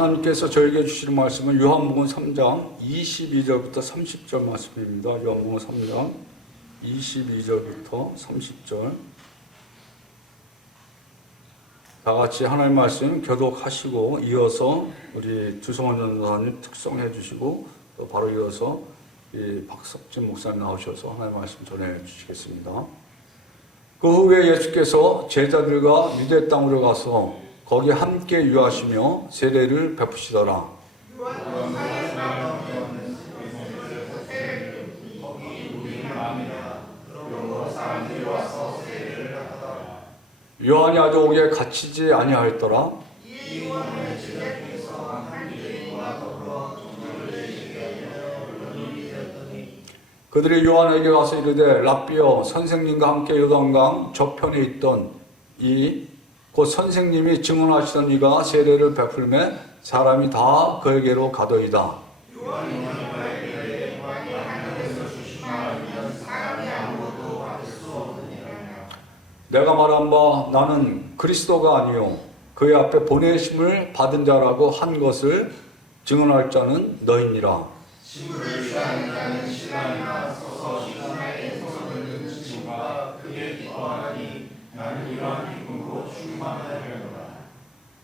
하나님께서 저에게 주시는 말씀은 요한복음 3장 22절부터 30절 말씀입니다. 요한복음 3장 22절부터 30절. 다 같이 하나님 말씀 교독하시고 이어서 우리 주성원 전도사님 특성해 주시고 또 바로 이어서 이 박석진 목사님 나오셔서 하나님 말씀 전해 주시겠습니다. 그 후에 예수께서 제자들과 유대 땅으로 가서 거기 함께 유하시며 세례를 베푸시더라. 요한이 아직 오기에 갇히지 아니하였더라. 그들이 요한에게 가서 이르되 랍비여 선생님과 함께 요단강 저편에 있던 곧 선생님이 증언하시던 이가 세례를 베풀매 사람이 다 그에게로 가더이다. 내가 말한 바 나는 그리스도가 아니요 그의 앞에 보내심을 받은 자라고 한 것을 증언할 자는 너희니라.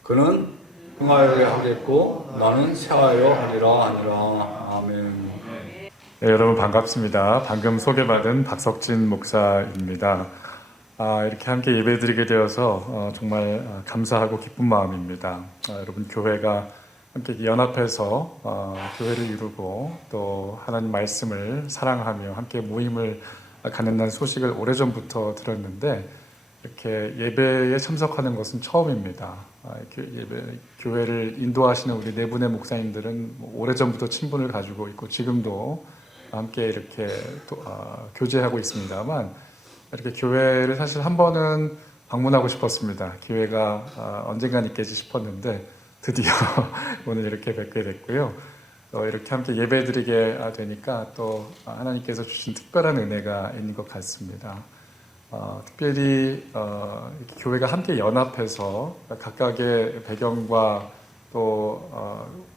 그는 흥하여 하겠고 나는 새하여 하리라 하니라. 아멘. 네, 여러분 반갑습니다. 방금 소개받은 박석진 목사입니다. 이렇게 함께 예배드리게 되어서 정말 감사하고 기쁜 마음입니다. 여러분 교회가 함께 연합해서 교회를 이루고 또 하나님 말씀을 사랑하며 함께 모임을 갖는다는 소식을 오래전부터 들었는데 이렇게 예배에 참석하는 것은 처음입니다. 교회를 인도하시는 우리 네 분의 목사님들은 오래전부터 친분을 가지고 있고 지금도 함께 이렇게 교제하고 있습니다만 이렇게 교회를 사실 한 번은 방문하고 싶었습니다. 기회가 언젠간 있겠지 싶었는데 드디어 오늘 이렇게 뵙게 됐고요. 이렇게 함께 예배드리게 되니까 또 하나님께서 주신 특별한 은혜가 있는 것 같습니다. 특별히 교회가 함께 연합해서 각각의 배경과 또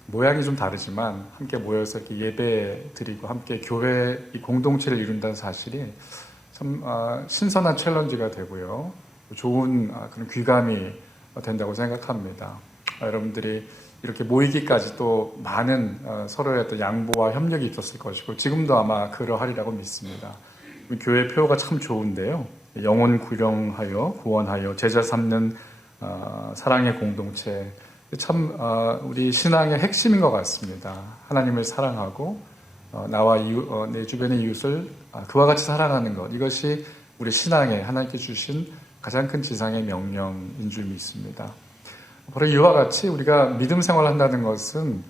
모양이 좀 다르지만 함께 모여서 이렇게 예배 드리고 함께 교회 이 공동체를 이룬다는 사실이 참 신선한 챌린지가 되고요. 좋은 그런 귀감이 된다고 생각합니다. 여러분들이 이렇게 모이기까지 또 많은 서로의 어떤 양보와 협력이 있었을 것이고 지금도 아마 그러하리라고 믿습니다. 교회 표어가 참 좋은데요. 영혼 구령하여 구원하여 제자 삼는 사랑의 공동체 참 우리 신앙의 핵심인 것 같습니다. 하나님을 사랑하고 나와 내 주변의 이웃을 그와 같이 사랑하는 것 이것이 우리 신앙에 하나님께 주신 가장 큰 지상의 명령인 줄 믿습니다. 바로 이와 같이 우리가 믿음 생활을 한다는 것은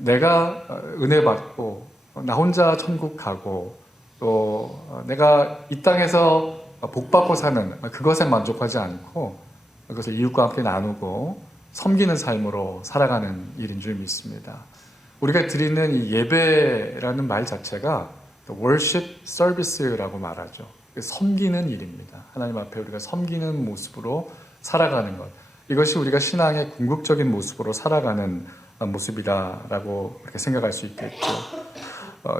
내가 은혜 받고 나 혼자 천국 가고 또 내가 이 땅에서 복 받고 사는 그것에 만족하지 않고 그것을 이웃과 함께 나누고 섬기는 삶으로 살아가는 일인 줄 믿습니다. 우리가 드리는 이 예배라는 말 자체가 worship service라고 말하죠. 섬기는 일입니다. 하나님 앞에 우리가 섬기는 모습으로 살아가는 것. 이것이 우리가 신앙의 궁극적인 모습으로 살아가는 모습이다라고 이렇게 생각할 수 있겠죠.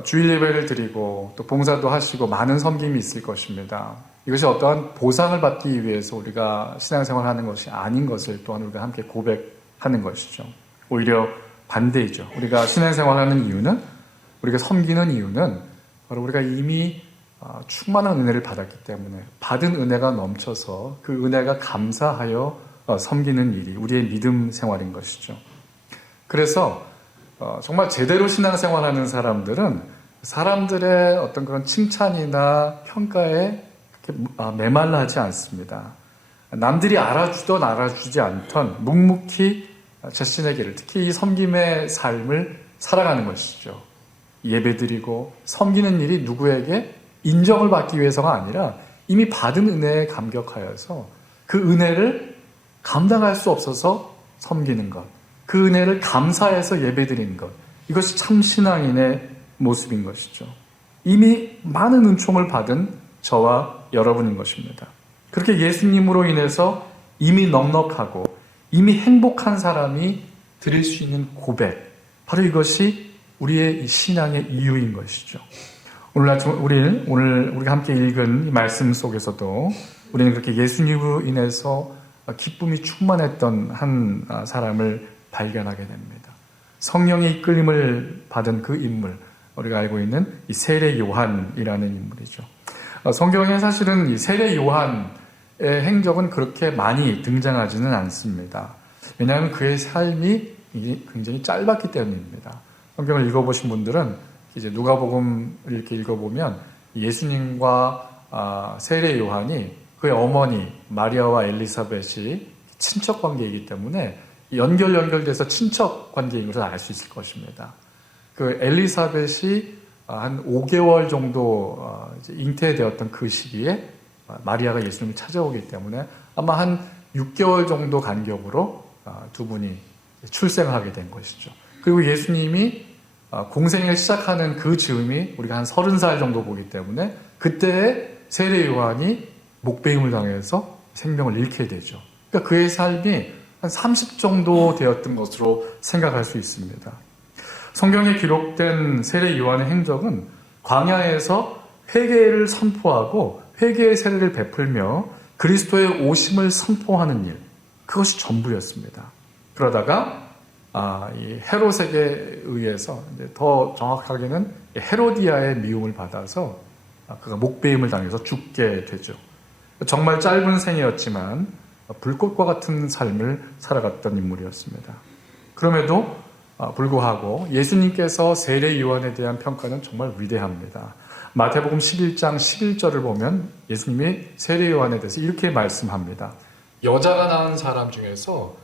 주일 예배를 드리고 또 봉사도 하시고 많은 섬김이 있을 것입니다. 이것이 어떠한 보상을 받기 위해서 우리가 신앙생활하는 것이 아닌 것을 또한 우리가 함께 고백하는 것이죠. 오히려 반대이죠. 우리가 신앙생활하는 이유는 우리가 섬기는 이유는 바로 우리가 이미 충만한 은혜를 받았기 때문에 받은 은혜가 넘쳐서 그 은혜가 감사하여 섬기는 일이 우리의 믿음 생활인 것이죠. 그래서 정말 제대로 신앙생활하는 사람들은 사람들의 어떤 그런 칭찬이나 평가에 메말라 하지 않습니다. 남들이 알아주던 알아주지 않던 묵묵히 자신의 길을 특히 이 섬김의 삶을 살아가는 것이죠. 예배드리고 섬기는 일이 누구에게 인정을 받기 위해서가 아니라 이미 받은 은혜에 감격하여서 그 은혜를 감당할 수 없어서 섬기는 것, 그 은혜를 감사해서 예배드리는 것, 이것이 참 신앙인의 모습인 것이죠. 이미 많은 은총을 받은 저와 여러분인 것입니다. 그렇게 예수님으로 인해서 이미 넉넉하고 이미 행복한 사람이 드릴 수 있는 고백, 바로 이것이 우리의 이 신앙의 이유인 것이죠. 오늘 우리가 함께 읽은 이 말씀 속에서도 우리는 그렇게 예수님으로 인해서 기쁨이 충만했던 한 사람을 발견하게 됩니다. 성령의 이끌림을 받은 그 인물, 우리가 알고 있는 이 세례 요한이라는 인물이죠. 성경에 사실은 이 세례 요한의 행적은 그렇게 많이 등장하지는 않습니다. 왜냐하면 그의 삶이 굉장히 짧았기 때문입니다. 성경을 읽어보신 분들은 이제 누가복음을 이렇게 읽어보면 예수님과 세례 요한이 그의 어머니 마리아와 엘리사벳이 친척 관계이기 때문에 연결돼서 친척 관계인 것을 알 수 있을 것입니다. 그 엘리사벳이 한 5개월 정도 잉태되었던 그 시기에 마리아가 예수님을 찾아오기 때문에 아마 한 6개월 정도 간격으로 두 분이 출생을 하게 된 것이죠. 그리고 예수님이 공생을 시작하는 그 즈음이 우리가 한 30살 정도 보기 때문에 그때에 세례 요한이 목베임을 당해서 생명을 잃게 되죠. 그러니까 그의 삶이 한 30 정도 되었던 것으로 생각할 수 있습니다. 성경에 기록된 세례 요한의 행적은 광야에서 회개를 선포하고 회개의 세례를 베풀며 그리스도의 오심을 선포하는 일, 그것이 전부였습니다. 그러다가 이 헤롯에게 의해서 더 정확하게는 헤로디아의 미움을 받아서 그가 목베임을 당해서 죽게 되죠. 정말 짧은 생이었지만 불꽃과 같은 삶을 살아갔던 인물이었습니다. 그럼에도 불구하고 예수님께서 세례 요한에 대한 평가는 정말 위대합니다. 마태복음 11장 11절을 보면 예수님이 세례 요한에 대해서 이렇게 말씀합니다. 여자가 낳은 사람 중에서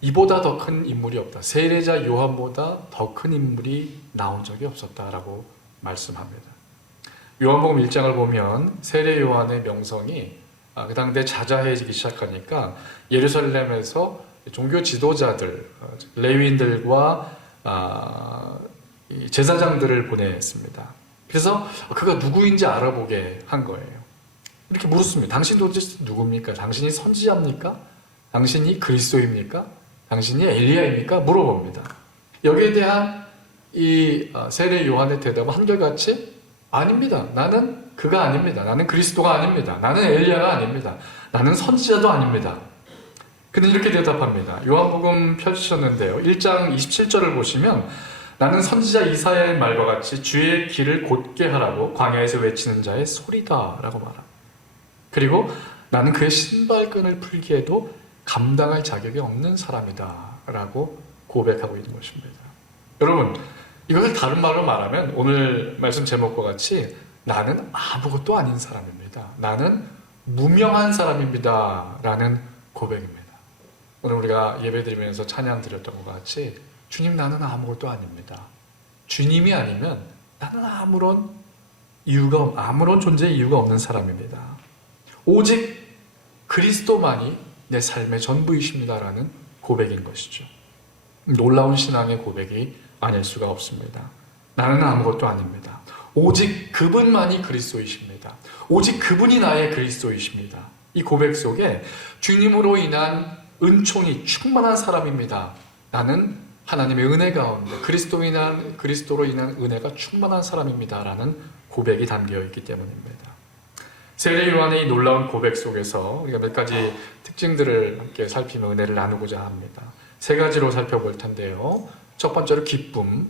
이보다 더 큰 인물이 없다. 세례자 요한보다 더 큰 인물이 나온 적이 없었다라고 말씀합니다. 요한복음 1장을 보면 세례 요한의 명성이 그 당대 자자해지기 시작하니까 예루살렘에서 종교 지도자들, 레위인들과 제사장들을 보냈습니다. 그래서 그가 누구인지 알아보게 한 거예요. 이렇게 물었습니다. 당신 도대체 누굽니까? 당신이 선지자입니까? 당신이 그리스도입니까? 당신이 엘리야입니까? 물어봅니다. 여기에 대한 이 세례 요한의 대답은 한결같이 아닙니다. 나는 그가 아닙니다. 나는 그리스도가 아닙니다. 나는 엘리야가 아닙니다. 나는 선지자도 아닙니다. 그는 이렇게 대답합니다. 요한복음 펼치셨는데요. 1장 27절을 보시면 나는 선지자 이사야의 말과 같이 주의 길을 곧게 하라고 광야에서 외치는 자의 소리다 라고 말합니다. 그리고 나는 그의 신발끈을 풀기에도 감당할 자격이 없는 사람이다 라고 고백하고 있는 것입니다. 여러분, 이것을 다른 말로 말하면 오늘 말씀 제목과 같이 나는 아무것도 아닌 사람입니다. 나는 무명한 사람입니다 라는 고백입니다. 오늘 우리가 예배드리면서 찬양 드렸던 것 같이 주님, 나는 아무것도 아닙니다. 주님이 아니면 나는 아무런 존재의 이유가 없는 사람입니다. 오직 그리스도만이 내 삶의 전부이십니다라는 고백인 것이죠. 놀라운 신앙의 고백이 아닐 수가 없습니다. 나는 아무것도 아닙니다. 오직 그분만이 그리스도이십니다. 오직 그분이 나의 그리스도이십니다. 이 고백 속에 주님으로 인한 은총이 충만한 사람입니다. 나는 하나님의 은혜 가운데 그리스도로 인한 은혜가 충만한 사람입니다라는 고백이 담겨 있기 때문입니다. 세례 요한의 이 놀라운 고백 속에서 우리가 몇 가지 특징들을 함께 살피며 은혜를 나누고자 합니다. 세 가지로 살펴볼 텐데요. 첫 번째로 기쁨,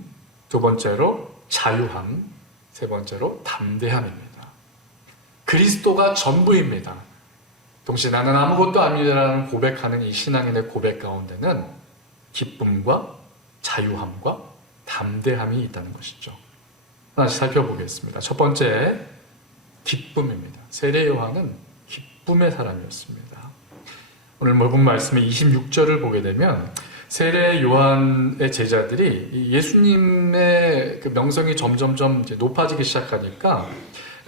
두 번째로 자유함, 세 번째로 담대함입니다. 그리스도가 전부입니다. 동시에 나는 아무것도 아니라는 고백하는 이 신앙인의 고백 가운데는 기쁨과 자유함과 담대함이 있다는 것이죠. 하나씩 살펴보겠습니다. 첫 번째, 기쁨입니다. 세례 요한은 기쁨의 사람이었습니다. 오늘 본문 말씀의 26절을 보게 되면 세례 요한의 제자들이 예수님의 그 명성이 점점점 높아지기 시작하니까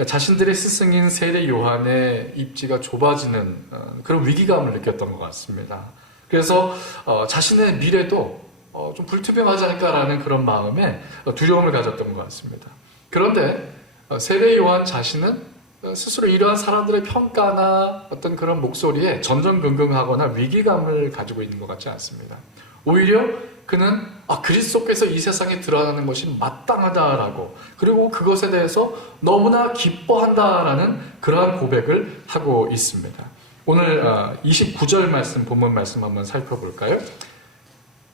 자신들의 스승인 세례 요한의 입지가 좁아지는 그런 위기감을 느꼈던 것 같습니다. 그래서 자신의 미래도 좀 불투명하지 않을까라는 그런 마음에 두려움을 가졌던 것 같습니다. 그런데 세례 요한 자신은 스스로 이러한 사람들의 평가나 어떤 그런 목소리에 전전긍긍하거나 위기감을 가지고 있는 것 같지 않습니다. 오히려 그는 그리스도께서 이 세상에 드러나는 것이 마땅하다라고, 그리고 그것에 대해서 너무나 기뻐한다라는 그러한 고백을 하고 있습니다. 오늘 29절 말씀, 본문 말씀 한번 살펴볼까요?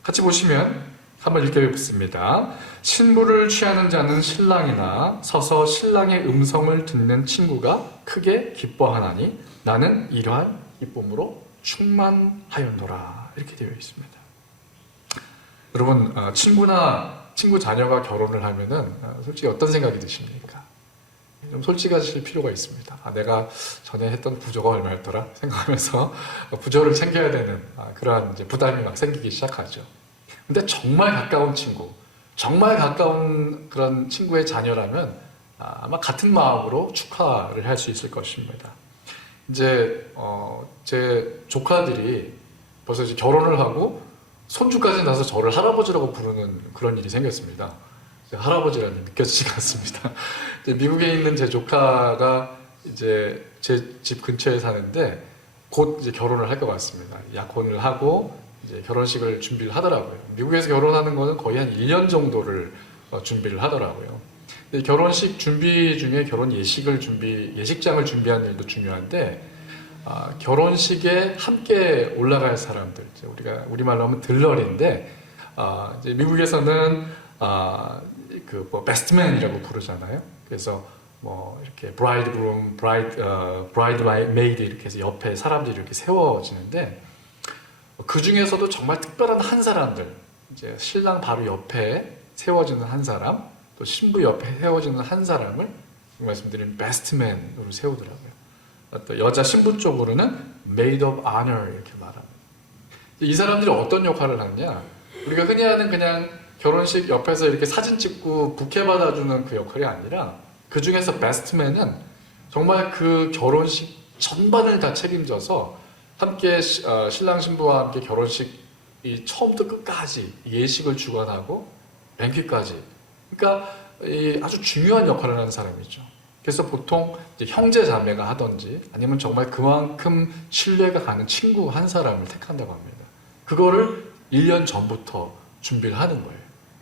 같이 보시면 한번 읽어보겠습니다. 신부를 취하는 자는 신랑이나 서서 신랑의 음성을 듣는 친구가 크게 기뻐하나니 나는 이러한 기쁨으로 충만하였노라. 이렇게 되어 있습니다. 여러분, 친구 자녀가 결혼을 하면은 솔직히 어떤 생각이 드십니까? 좀 솔직하실 필요가 있습니다. 내가 전에 했던 부조가 얼마였더라 생각하면서 부조를 챙겨야 되는 그러한 이제 부담이 막 생기기 시작하죠. 근데 정말 가까운 친구, 정말 가까운 그런 친구의 자녀라면 아마 같은 마음으로 축하를 할 수 있을 것입니다. 이제 제 조카들이 벌써 이제 결혼을 하고 손주까지 나서 저를 할아버지라고 부르는 그런 일이 생겼습니다. 할아버지라니 믿겨지지가 않습니다. 미국에 있는 제 조카가 이제 제 집 근처에 사는데 곧 이제 결혼을 할 것 같습니다. 약혼을 하고 이제 결혼식을 준비를 하더라고요. 미국에서 결혼하는 거는 거의 한 1년 정도를 준비를 하더라고요. 결혼식 준비 중에 결혼 예식장을 준비하는 일도 중요한데, 결혼식에 함께 올라갈 사람들, 우리가 우리말로 하면 들러리인데, 이제 미국에서는 베스트맨이라고 부르잖아요. 그래서 뭐 이렇게 브라이드그룸, 브라이드메이드 이렇게 해서 옆에 사람들이 이렇게 세워지는데, 그 중에서도 정말 특별한 한 사람들, 이제 신랑 바로 옆에 세워지는 한 사람, 또 신부 옆에 세워지는 한 사람을 말씀드린 베스트맨으로 세우더라고요. 또 여자 신부 쪽으로는 maid of honor 이렇게 말합니다. 이 사람들이 어떤 역할을 하냐? 우리가 흔히 하는 그냥 결혼식 옆에서 이렇게 사진 찍고 부케 받아주는 그 역할이 아니라, 그 중에서 베스트맨은 정말 그 결혼식 전반을 다 책임져서 함께 신랑 신부와 함께 결혼식이 처음부터 끝까지 예식을 주관하고 뱅퀴까지, 그러니까 아주 중요한 역할을 하는 사람이죠. 그래서 보통 이제 형제 자매가 하든지 아니면 정말 그만큼 신뢰가 가는 친구 한 사람을 택한다고 합니다. 그거를 1년 전부터 준비를 하는 거예요.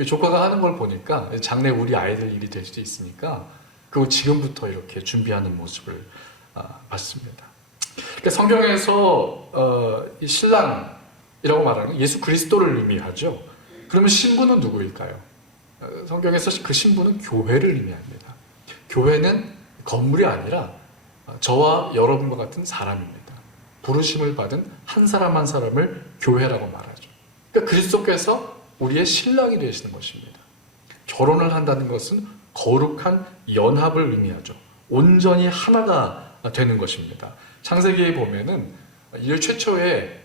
조카가 하는 걸 보니까 장래 우리 아이들 일이 될 수도 있으니까 그거 지금부터 이렇게 준비하는 모습을 봤습니다. 그러니까 성경에서 이 신랑이라고 말하는 예수 그리스도를 의미하죠. 그러면 신부는 누구일까요? 성경에서 그 신부는 교회를 의미합니다. 교회는 건물이 아니라 저와 여러분과 같은 사람입니다. 부르심을 받은 한 사람 한 사람을 교회라고 말하죠. 그러니까 그리스도께서 우리의 신랑이 되시는 것입니다. 결혼을 한다는 것은 거룩한 연합을 의미하죠. 온전히 하나가 되는 것입니다. 창세기에 보면은 인류 최초의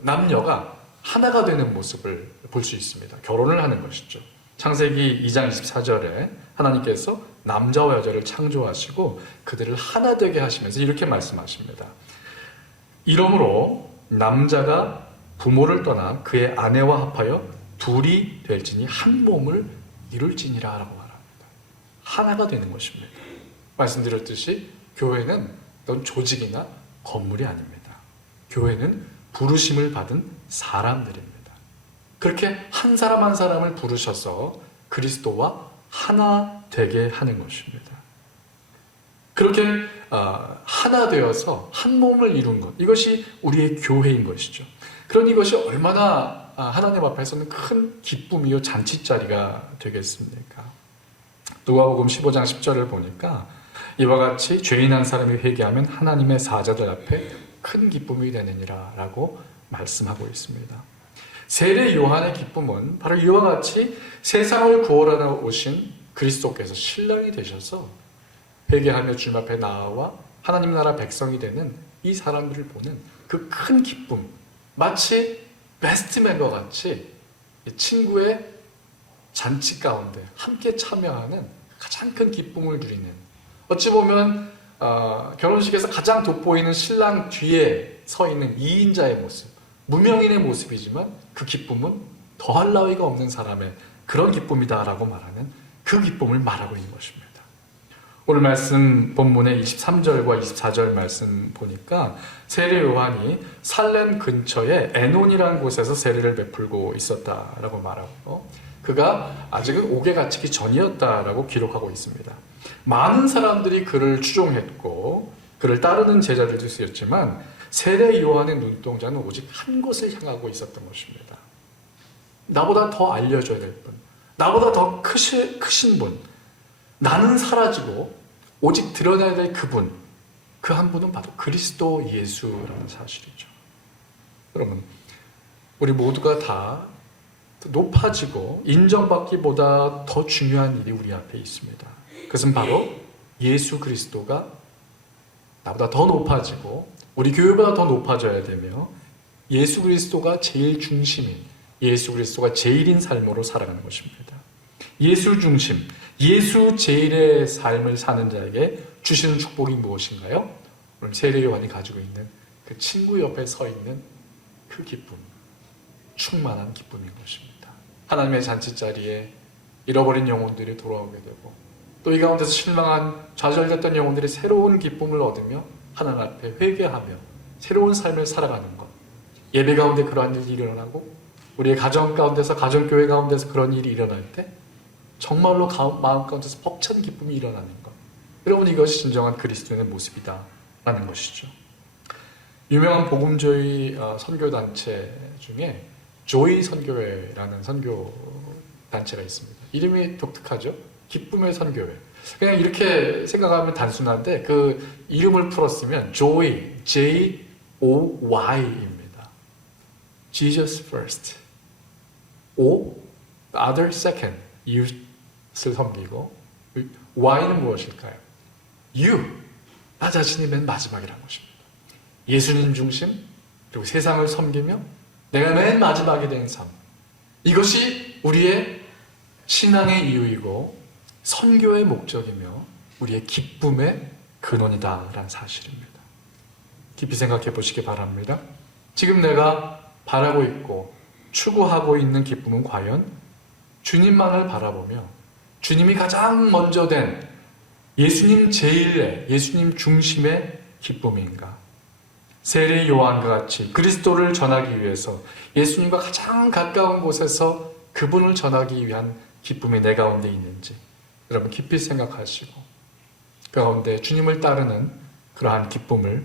남녀가 하나가 되는 모습을 볼 수 있습니다. 결혼을 하는 것이죠. 창세기 2장 24절에 하나님께서 남자와 여자를 창조하시고 그들을 하나 되게 하시면서 이렇게 말씀하십니다. 이러므로 남자가 부모를 떠나 그의 아내와 합하여 둘이 될지니 한 몸을 이룰지니라 라고 말합니다. 하나가 되는 것입니다. 말씀드렸듯이 교회는 어떤 조직이나 건물이 아닙니다. 교회는 부르심을 받은 사람들입니다. 그렇게 한 사람 한 사람을 부르셔서 그리스도와 하나 되게 하는 것입니다. 그렇게 하나 되어서 한 몸을 이룬 것, 이것이 우리의 교회인 것이죠. 그런 이것이 얼마나 하나님 앞에서는 큰 기쁨이요 잔치자리가 되겠습니까? 누가복음 15장 10절을 보니까 이와 같이 죄인 한 사람이 회개하면 하나님의 사자들 앞에 큰 기쁨이 되느니라 라고 말씀하고 있습니다. 세례 요한의 기쁨은 바로 이와 같이 세상을 구원하러 오신 그리스도께서 신랑이 되셔서 회개하며 주님 앞에 나와 하나님 나라 백성이 되는 이 사람들을 보는 그 큰 기쁨, 마치 베스트맨과 같이 친구의 잔치 가운데 함께 참여하는 가장 큰 기쁨을 누리는, 어찌 보면 결혼식에서 가장 돋보이는 신랑 뒤에 서 있는 2인자의 모습, 무명인의 모습이지만 그 기쁨은 더할 나위가 없는 사람의 그런 기쁨이다라고 말하는 그 기쁨을 말하고 있는 것입니다. 오늘 말씀 본문의 23절과 24절 말씀 보니까 세례 요한이 살렘 근처에 에논이라는 곳에서 세례를 베풀고 있었다라고 말하고, 그가 아직은 옥에 갇히기 전이었다라고 기록하고 있습니다. 많은 사람들이 그를 추종했고 그를 따르는 제자들도 있었지만 세례 요한의 눈동자는 오직 한 곳을 향하고 있었던 것입니다. 나보다 더 알려져야 될 분, 나보다 더 크신 분, 나는 사라지고 오직 드러나야 될 그분, 그 한 분은 바로 그리스도 예수라는 사실이죠. 여러분, 우리 모두가 다 높아지고 인정받기보다 더 중요한 일이 우리 앞에 있습니다. 그것은 바로 예수 그리스도가 나보다 더 높아지고 우리 교회보다 더 높아져야 되며 예수 그리스도가 제일 중심인, 예수 그리스도가 제일인 삶으로 살아가는 것입니다. 예수 중심, 예수 제일의 삶을 사는 자에게 주시는 축복이 무엇인가요? 오늘 세례 요한이 가지고 있는 그 친구 옆에 서 있는 그 기쁨, 충만한 기쁨인 것입니다. 하나님의 잔치자리에 잃어버린 영혼들이 돌아오게 되고 또 이 가운데서 실망한 좌절됐던 영혼들이 새로운 기쁨을 얻으며 하나님 앞에 회개하며 새로운 삶을 살아가는 것, 예배 가운데 그러한 일이 일어나고 우리의 가정 가운데서, 가정교회 가운데서 그런 일이 일어날 때 정말로 마음 가운데서 벅찬 기쁨이 일어나는 것, 여러분, 이것이 진정한 그리스도인의 모습이다 라는 것이죠. 유명한 복음조의 선교단체 중에 조이 선교회라는 선교단체가 있습니다. 이름이 독특하죠? 기쁨의 선교회. 그냥 이렇게 생각하면 단순한데 그 이름을 풀었으면 조이, J-O-Y입니다. Jesus first, O, other second, 이웃을 섬기고, Y는 무엇일까요? You, 나 자신이 맨 마지막이라는 것입니다. 예수님 중심, 그리고 세상을 섬기며 내가 맨 마지막이 된 삶, 이것이 우리의 신앙의 이유이고 선교의 목적이며 우리의 기쁨의 근원이다라는 사실입니다. 깊이 생각해 보시기 바랍니다. 지금 내가 바라고 있고 추구하고 있는 기쁨은 과연 주님만을 바라보며 주님이 가장 먼저 된 예수님 제일의, 예수님 중심의 기쁨인가? 세례 요한과 같이 그리스도를 전하기 위해서 예수님과 가장 가까운 곳에서 그분을 전하기 위한 기쁨이 내 가운데 있는지 여러분 깊이 생각하시고 그 가운데 주님을 따르는 그러한 기쁨을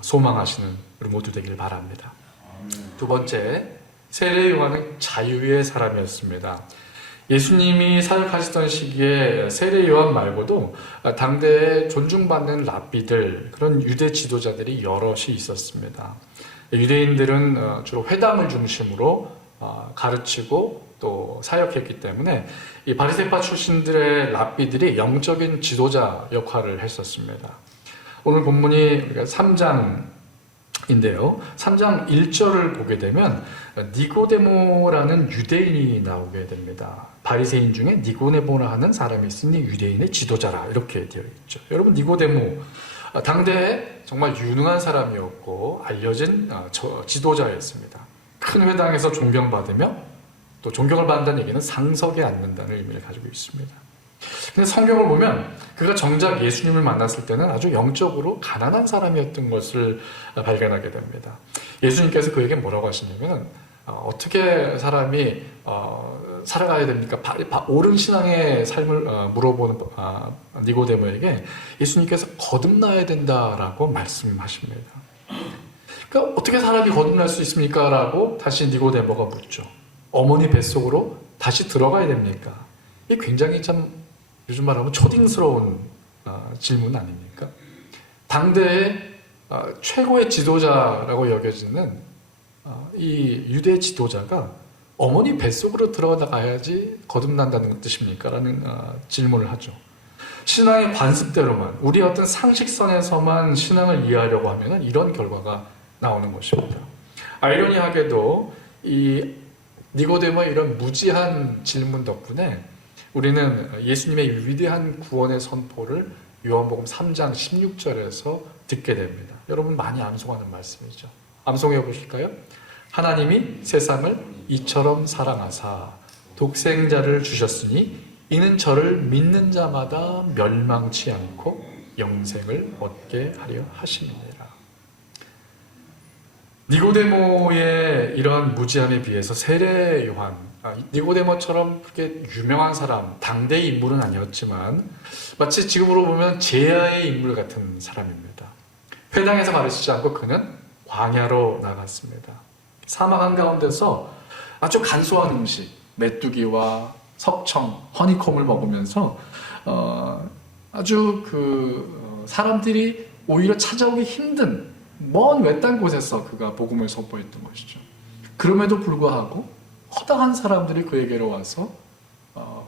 소망하시는 우리 모두 되길 바랍니다. 두 번째, 세례 요한은 자유의 사람이었습니다. 예수님이 사역하시던 시기에 세례 요한 말고도 당대에 존중받는 랍비들, 그런 유대 지도자들이 여럿이 있었습니다. 유대인들은 주로 회당을 중심으로 가르치고 또 사역했기 때문에 이 바리새파 출신들의 랍비들이 영적인 지도자 역할을 했었습니다. 오늘 본문이 우리가 3장인데요. 3장 1절을 보게 되면 니고데모라는 유대인이 나오게 됩니다. 바리새인 중에 니고데모라 하는 사람이 있으니 유대인의 지도자라 이렇게 되어 있죠. 여러분, 니고데모 당대에 정말 유능한 사람이었고 알려진 지도자였습니다. 큰 회당에서 존경받으며 또 존경을 받는다는 얘기는 상석에 앉는다는 의미를 가지고 있습니다. 근데 성경을 보면 그가 정작 예수님을 만났을 때는 아주 영적으로 가난한 사람이었던 것을 발견하게 됩니다. 예수님께서 그에게 뭐라고 하시냐면 어떻게 사람이 살아가야 됩니까? 옳은 신앙의 삶을 물어보는 니고데모에게 예수님께서 거듭나야 된다라고 말씀하십니다. 그러니까 어떻게 사람이 거듭날 수 있습니까? 라고 다시 니고데모가 묻죠. 어머니 뱃속으로 다시 들어가야 됩니까? 이게 굉장히 참 요즘 말하면 초딩스러운 질문 아닙니까? 당대의 최고의 지도자라고 여겨지는 이 유대 지도자가 어머니 뱃속으로 들어가야지 거듭난다는 뜻입니까? 라는 질문을 하죠. 신앙의 관습대로만, 우리 어떤 상식선에서만 신앙을 이해하려고 하면 이런 결과가 나오는 것입니다. 아이러니하게도 이 니고데모의 이런 무지한 질문 덕분에 우리는 예수님의 위대한 구원의 선포를 요한복음 3장 16절에서 듣게 됩니다. 여러분 많이 암송하는 말씀이죠. 암송해 보실까요? 하나님이 세상을 이처럼 사랑하사 독생자를 주셨으니 이는 저를 믿는 자마다 멸망치 않고 영생을 얻게 하려 하심이니라. 니고데모의 이러한 무지함에 비해서 세례 요한, 니고데모처럼 그렇게 유명한 사람, 당대의 인물은 아니었지만 마치 지금으로 보면 제야의 인물 같은 사람입니다. 회당에서 가르치지 않고 그는 광야로 나갔습니다. 사막 한가운데서 아주 간소한 음식, 메뚜기와 석청, 허니콤을 먹으면서 아주 사람들이 오히려 찾아오기 힘든 먼 외딴 곳에서 그가 복음을 선포했던 것이죠. 그럼에도 불구하고 허다한 사람들이 그에게로 와서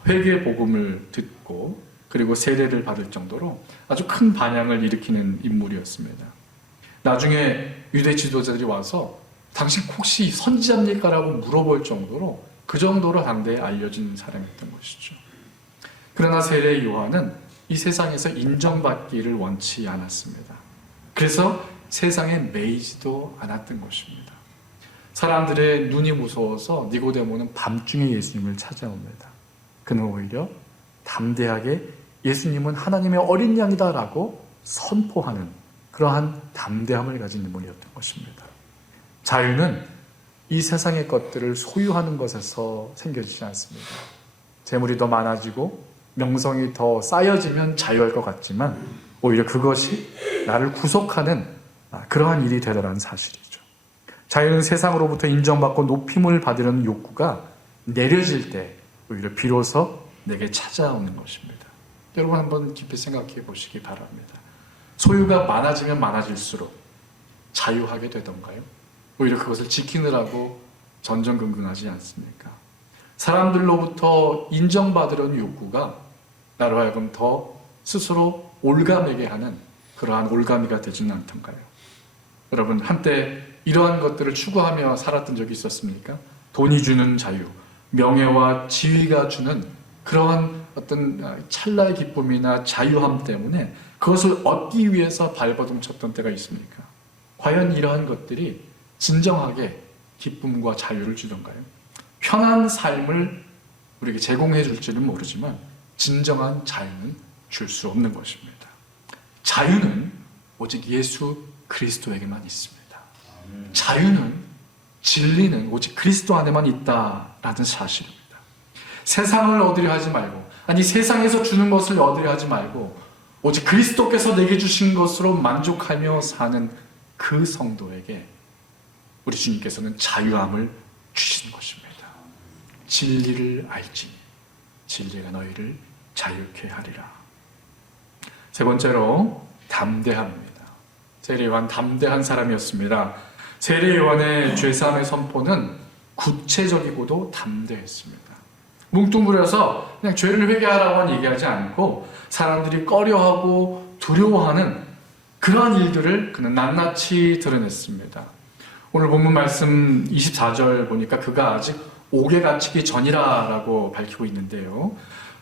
회개 복음을 듣고 그리고 세례를 받을 정도로 아주 큰 반향을 일으키는 인물이었습니다. 나중에 유대 지도자들이 와서 당신 혹시 선지자입니까라고 물어볼 정도로 그 정도로 당대에 알려진 사람이었던 것이죠. 그러나 세례 요한은 이 세상에서 인정받기를 원치 않았습니다. 그래서 세상에 매이지도 않았던 것입니다. 사람들의 눈이 무서워서 니고데모는 밤중에 예수님을 찾아옵니다. 그는 오히려 담대하게 예수님은 하나님의 어린 양이다라고 선포하는 그러한 담대함을 가진 인물이었던 것입니다. 자유는 이 세상의 것들을 소유하는 것에서 생겨지지 않습니다. 재물이 더 많아지고 명성이 더 쌓여지면 자유할 것 같지만 오히려 그것이 나를 구속하는 그러한 일이 되더라는 사실이죠. 자유는 세상으로부터 인정받고 높임을 받으려는 욕구가 내려질 때 오히려 비로소 내게 찾아오는 것입니다. 여러분 한번 깊이 생각해 보시기 바랍니다. 소유가 많아지면 많아질수록 자유하게 되던가요? 오히려 그것을 지키느라고 전전긍긍하지 않습니까? 사람들로부터 인정받으려는 욕구가 나로 하여금 더 스스로 올가매게 하는 그러한 올가미가 되지는 않던가요? 여러분 한때 이러한 것들을 추구하며 살았던 적이 있었습니까? 돈이 주는 자유, 명예와 지위가 주는 그러한 어떤 찰나의 기쁨이나 자유함 때문에 그것을 얻기 위해서 발버둥 쳤던 때가 있습니까? 과연 이러한 것들이 진정하게 기쁨과 자유를 주던가요? 편한 삶을 우리에게 제공해 줄지는 모르지만 진정한 자유는 줄 수 없는 것입니다. 자유는 오직 예수 그리스도에게만 있습니다. 자유는 진리는 오직 그리스도 안에만 있다라는 사실입니다. 세상을 얻으려 하지 말고 아니 세상에서 주는 것을 얻으려 하지 말고 오직 그리스도께서 내게 주신 것으로 만족하며 사는 그 성도에게 우리 주님께서는 자유함을 주시는 것입니다. 진리를 알지니 진리가 너희를 자유케 하리라. 세 번째로 담대함입니다. 세례 요한 담대한 사람이었습니다. 세례 요한의 죄사함의 선포는 구체적이고도 담대했습니다. 뭉뚱그려서 그냥 죄를 회개하라고 얘기하지 않고 사람들이 꺼려하고 두려워하는 그러한 일들을 그는 낱낱이 드러냈습니다. 오늘 본문 말씀 24절 보니까 그가 아직 옥에 갇히기 전이라고 밝히고 있는데요.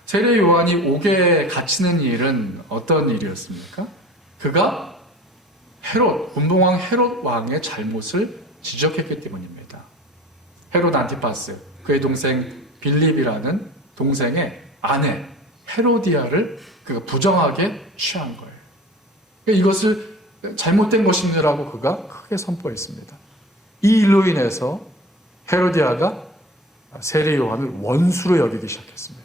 세례 요한이 옥에 갇히는 일은 어떤 일이었습니까? 그가 분봉왕 헤롯 왕의 잘못을 지적했기 때문입니다. 헤롯 안티파스, 그의 동생 빌립이라는 동생의 아내 헤로디아를 그가 부정하게 취한 거예요. 이것을 잘못된 것이라고 그가 크게 선포했습니다. 이 일로 인해서 헤로디아가 세례 요한을 원수로 여기기 시작했습니다.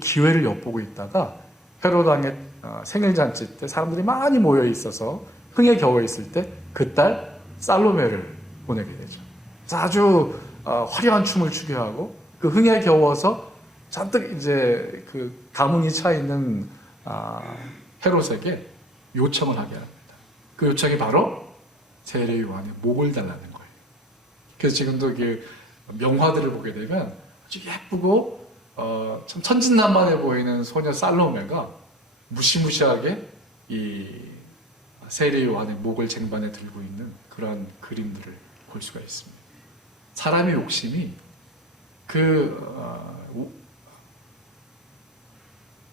기회를 엿보고 있다가 헤롯 왕의 생일잔치 때 사람들이 많이 모여 있어서 흥에 겨워 있을 때 그 딸 살로메를 보내게 되죠. 아주 화려한 춤을 추게 하고 그 흥에 겨워서 잔뜩 이제 그 가문이 차 있는 헤롯에게 요청을 하게 합니다. 그 요청이 바로 세례 요한의 목을 달라는 거예요. 그래서 지금도 그 명화들을 보게 되면 아주 예쁘고 참 천진난만해 보이는 소녀 살로메가 무시무시하게 이 세례 요한의 목을 쟁반에 들고 있는 그런 그림들을 볼 수가 있습니다. 사람의 욕심이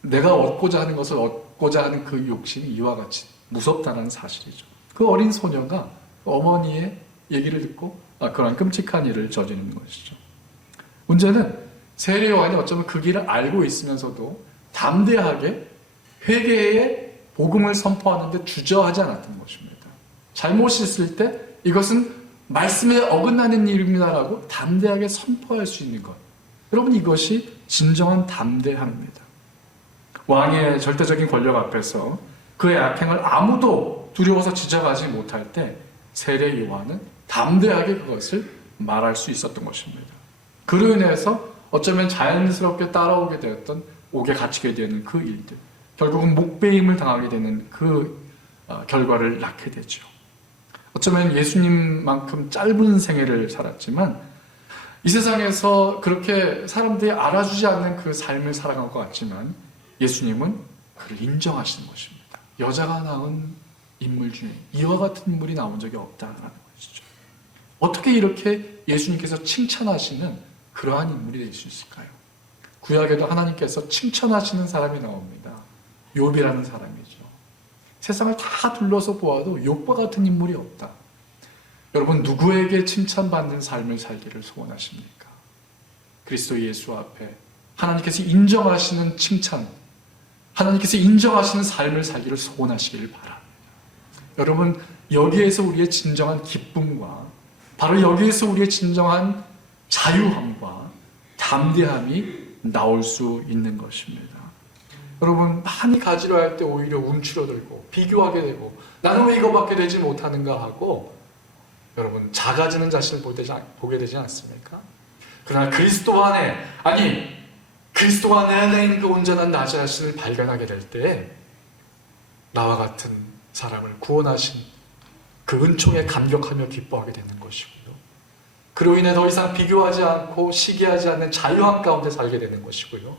내가 얻고자 하는 것을 얻고자 하는 그 욕심이 이와 같이 무섭다는 사실이죠. 그 어린 소녀가 어머니의 얘기를 듣고 그런 끔찍한 일을 저지르는 것이죠. 문제는 세례 요한이 어쩌면 그 길을 알고 있으면서도 담대하게 회개의 복음을 선포하는데 주저하지 않았던 것입니다. 잘못이 있을 때 이것은 말씀에 어긋나는 일입니다라고 담대하게 선포할 수 있는 것. 여러분, 이것이 진정한 담대함입니다. 왕의 절대적인 권력 앞에서 그의 악행을 아무도 두려워서 지적하지 못할 때 세례 요한은 담대하게 그것을 말할 수 있었던 것입니다. 그로 인해서 어쩌면 자연스럽게 따라오게 되었던 옥에 갇히게 되는 그 일들, 결국은 목배임을 당하게 되는 그 결과를 낳게 되죠. 어쩌면 예수님만큼 짧은 생애를 살았지만 이 세상에서 그렇게 사람들이 알아주지 않는 그 삶을 살아간 것 같지만 예수님은 그를 인정하시는 것입니다. 여자가 낳은 인물 중에 이와 같은 인물이 나온 적이 없다라는 것이죠. 어떻게 이렇게 예수님께서 칭찬하시는 그러한 인물이 될 수 있을까요? 구약에도 하나님께서 칭찬하시는 사람이 나옵니다. 욥이라는 사람이죠. 세상을 다 둘러서 보아도 욥과 같은 인물이 없다. 여러분, 누구에게 칭찬받는 삶을 살기를 소원하십니까? 그리스도 예수 앞에 하나님께서 인정하시는 칭찬, 하나님께서 인정하시는 삶을 살기를 소원하시기를 바랍니다. 여러분, 여기에서 우리의 진정한 기쁨과 바로 여기에서 우리의 진정한 자유함과 담대함이 나올 수 있는 것입니다. 여러분, 많이 가지려 할 때 오히려 움츠러들고 비교하게 되고 나는 왜 이거밖에 되지 못하는가 하고 여러분, 작아지는 자신을 보게 되지 않습니까? 그러나 그리스도 안에, 그리스도가 내 안에 있는 그 온전한 나 자신을 발견하게 될 때 나와 같은 사람을 구원하신 그 은총에 감격하며 기뻐하게 되는 것이고요. 그로 인해 더 이상 비교하지 않고 시기하지 않는 자유함 가운데 살게 되는 것이고요.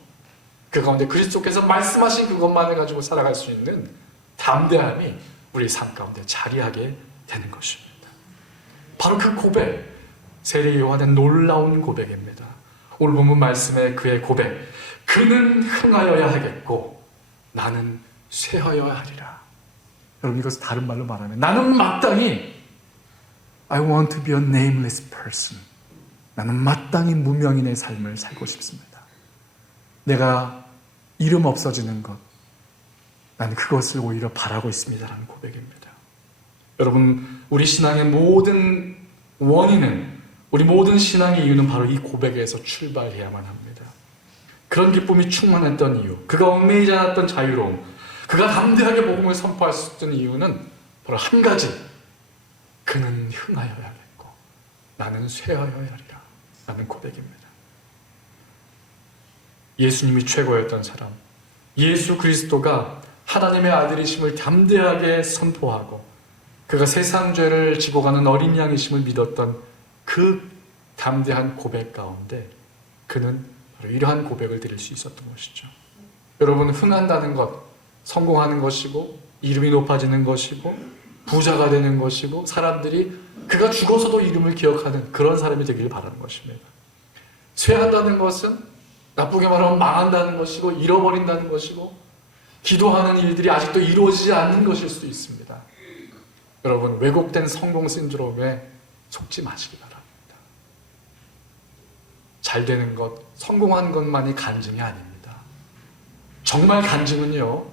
그 가운데 그리스도께서 말씀하신 그것만을 가지고 살아갈 수 있는 담대함이 우리 삶 가운데 자리하게 되는 것입니다. 바로 그 고백, 세례 요한의 놀라운 고백입니다. 오늘 본문 말씀에 그의 고백, 그는 흥하여야 하겠고 나는 쇠하여야 하리라. 여러분, 이것을 다른 말로 말하면 나는 마땅히 I want to be a nameless person. 나는 마땅히 무명인의 삶을 살고 싶습니다. 내가 이름 없어지는 것, 나는 그것을 오히려 바라고 있습니다라는 고백입니다. 여러분, 우리 신앙의 모든 원인은, 우리 모든 신앙의 이유는 바로 이 고백에서 출발해야만 합니다. 그런 기쁨이 충만했던 이유, 그가 얽매이지 않았던 자유로움, 그가 담대하게 복음을 선포할 수 있던 이유는 바로 한 가지, 그는 흥하여야겠고 나는 쇠하여야 하리라 라는 고백입니다. 예수님이 최고였던 사람, 예수 그리스도가 하나님의 아들이심을 담대하게 선포하고 그가 세상 죄를 지고 가는 어린 양이심을 믿었던 그 담대한 고백 가운데 그는 바로 이러한 고백을 드릴 수 있었던 것이죠. 여러분, 흥한다는 것, 성공하는 것이고 이름이 높아지는 것이고 부자가 되는 것이고 사람들이 그가 죽어서도 이름을 기억하는 그런 사람이 되기를 바라는 것입니다. 쇠한다는 것은 나쁘게 말하면 망한다는 것이고 잃어버린다는 것이고 기도하는 일들이 아직도 이루어지지 않는 것일 수도 있습니다. 여러분, 왜곡된 성공 신드롬에 속지 마시기 바랍니다. 잘 되는 것, 성공한 것만이 간증이 아닙니다. 정말 간증은요,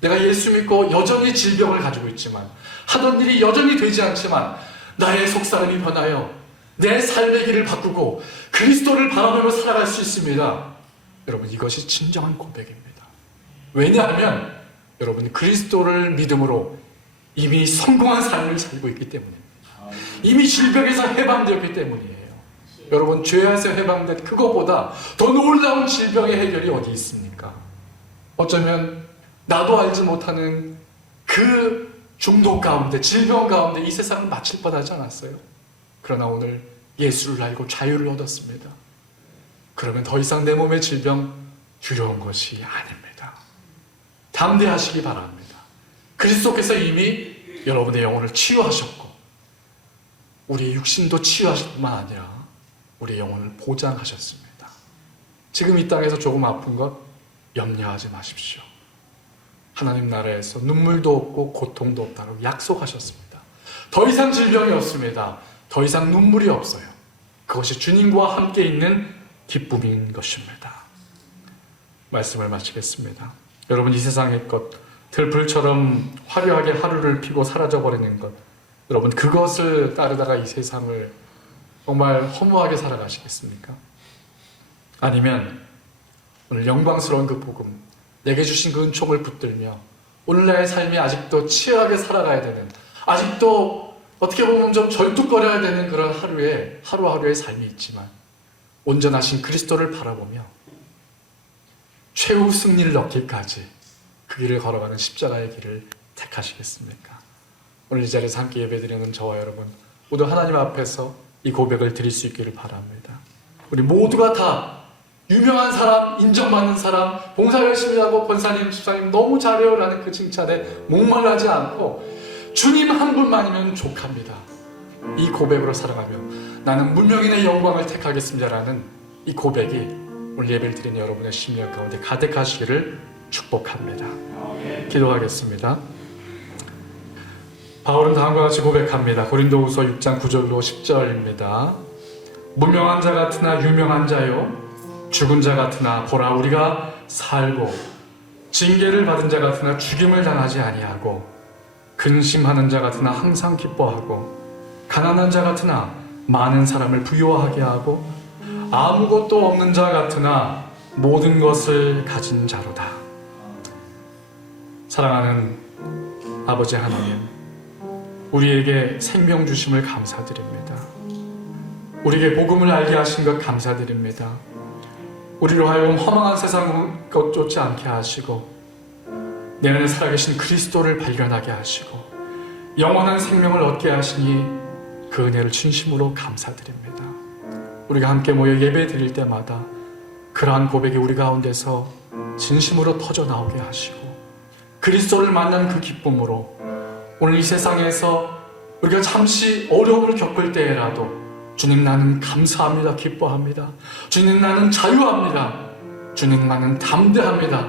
내가 예수 믿고 여전히 질병을 가지고 있지만 하던 일이 여전히 되지 않지만 나의 속사람이 변하여 내 삶의 길을 바꾸고 그리스도를 바라보며 살아갈 수 있습니다. 여러분, 이것이 진정한 고백입니다. 왜냐하면 여러분, 그리스도를 믿음으로 이미 성공한 삶을 살고 있기 때문입니다. 이미 질병에서 해방되었기 때문이에요. 여러분, 죄에서 해방된 그것보다 더 놀라운 질병의 해결이 어디 있습니까? 어쩌면 나도 알지 못하는 그 중독 가운데, 질병 가운데 이 세상을 마칠 뻔하지 않았어요? 그러나 오늘 예수를 알고 자유를 얻었습니다. 그러면 더 이상 내 몸의 질병 두려운 것이 아닙니다. 담대하시기 바랍니다. 그리스도께서 이미 여러분의 영혼을 치유하셨고 우리의 육신도 치유하실 뿐만 아니라 우리의 영혼을 보장하셨습니다. 지금 이 땅에서 조금 아픈 것 염려하지 마십시오. 하나님 나라에서 눈물도 없고 고통도 없다고 약속하셨습니다. 더 이상 질병이 없습니다. 더 이상 눈물이 없어요. 그것이 주님과 함께 있는 기쁨인 것입니다. 말씀을 마치겠습니다. 여러분, 이 세상의 것, 들불처럼 화려하게 하루를 피고 사라져버리는 것, 여러분 그것을 따르다가 이 세상을 정말 허무하게 살아가시겠습니까? 아니면 오늘 영광스러운 그 복음, 내게 주신 그 은총을 붙들며 오늘 나의 삶이 아직도 치열하게 살아가야 되는, 아직도 어떻게 보면 좀 절뚝거려야 되는 그런 하루하루의 삶이 있지만 온전하신 그리스도를 바라보며 최후 승리를 얻기까지 그 길을 걸어가는 십자가의 길을 택하시겠습니까? 오늘 이 자리에서 함께 예배드리는 저와 여러분 모두 하나님 앞에서 이 고백을 드릴 수 있기를 바랍니다. 우리 모두가 다 유명한 사람, 인정받는 사람, 봉사 열심히 하고 권사님, 집사님 너무 잘해요 라는 그 칭찬에 목말라지 않고 주님 한 분만이면 족합니다. 이 고백으로 살아가며 나는 문명인의 영광을 택하겠습니다 라는 이 고백이 오늘 예배를 드리는 여러분의 심령 가운데 가득하시기를 축복합니다. 기도하겠습니다. 바울은 다음과 같이 고백합니다. 고린도후서 6장 9절로 10절입니다. 무명한 자 같으나 유명한 자요, 죽은 자 같으나 보라 우리가 살고, 징계를 받은 자 같으나 죽임을 당하지 아니하고, 근심하는 자 같으나 항상 기뻐하고, 가난한 자 같으나 많은 사람을 부유하게 하고, 아무것도 없는 자 같으나 모든 것을 가진 자로다. 사랑하는 아버지 하나님, 우리에게 생명 주심을 감사드립니다. 우리에게 복음을 알게 하신 것 감사드립니다. 우리로 하여금 허망한 세상 것 쫓지 않게 하시고 내 안에 살아계신 그리스도를 발견하게 하시고 영원한 생명을 얻게 하시니 그 은혜를 진심으로 감사드립니다. 우리가 함께 모여 예배 드릴 때마다 그러한 고백이 우리 가운데서 진심으로 터져 나오게 하시고 그리스도를 만난 그 기쁨으로 오늘 이 세상에서 우리가 잠시 어려움을 겪을 때에라도 주님 나는 감사합니다, 기뻐합니다. 주님 나는 자유합니다. 주님 나는 담대합니다.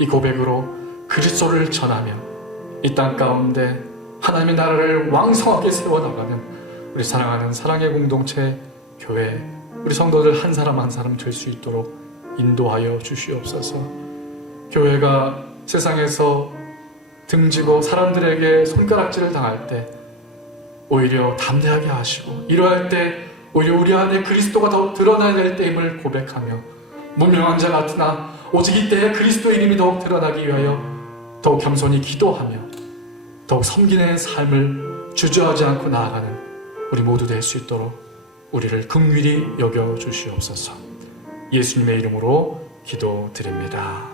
이 고백으로 그리스도를 전하며 이 땅 가운데 하나님의 나라를 왕성하게 세워나가는 우리 사랑하는 사랑의 공동체 교회, 우리 성도들 한 사람 한 사람 될 수 있도록 인도하여 주시옵소서. 교회가 세상에서 등지고 사람들에게 손가락질을 당할 때 오히려 담대하게 하시고, 이러할 때 오히려 우리 안에 그리스도가 더욱 드러나야 될 때임을 고백하며 무명한 자 같으나 오직 이때에 그리스도의 이름이 더욱 드러나기 위하여 더욱 겸손히 기도하며 더욱 섬기는 삶을 주저하지 않고 나아가는 우리 모두 될 수 있도록 우리를 긍휼히 여겨 주시옵소서. 예수님의 이름으로 기도드립니다.